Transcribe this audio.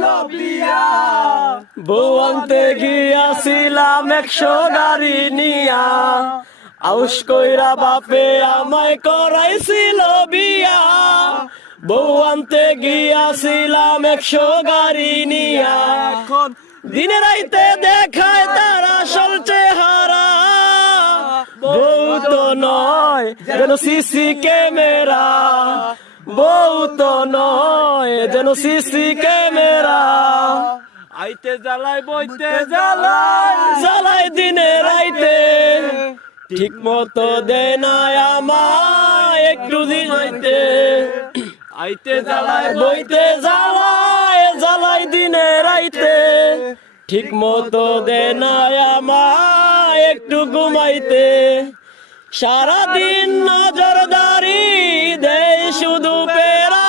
হইল বিয়া। বউ আনতে গিয়াছিলাম 100 গাড়ি নিয়া, আউস কইরা বাপে আমায় করাইছিল বিয়া। বউ আনতে গিয়াছিলাম 100 গাড়ি নিয়া, এখন দিনে রাইতে দেখায় তার আসল চেহারা। বউ তো নয় যেন সিসি ক্যামেরা, বউ তো নয় যেন সিসি ক্যামেরা। আইতে জ্বালায় বইতে জ্বালায়, জ্বালাই দিনে রাইতে, ঠিক মতো দেয় না আমায় একটু দিনাইতে। আইতে জ্বালায় বইতে জ্বালায়, জ্বালাই দিনে রাইতে, ঠিক মতো দেয় না আমায় একটু ঘুমাইতে। সারাদিন নজরদারি দেয় শুধু পেরা।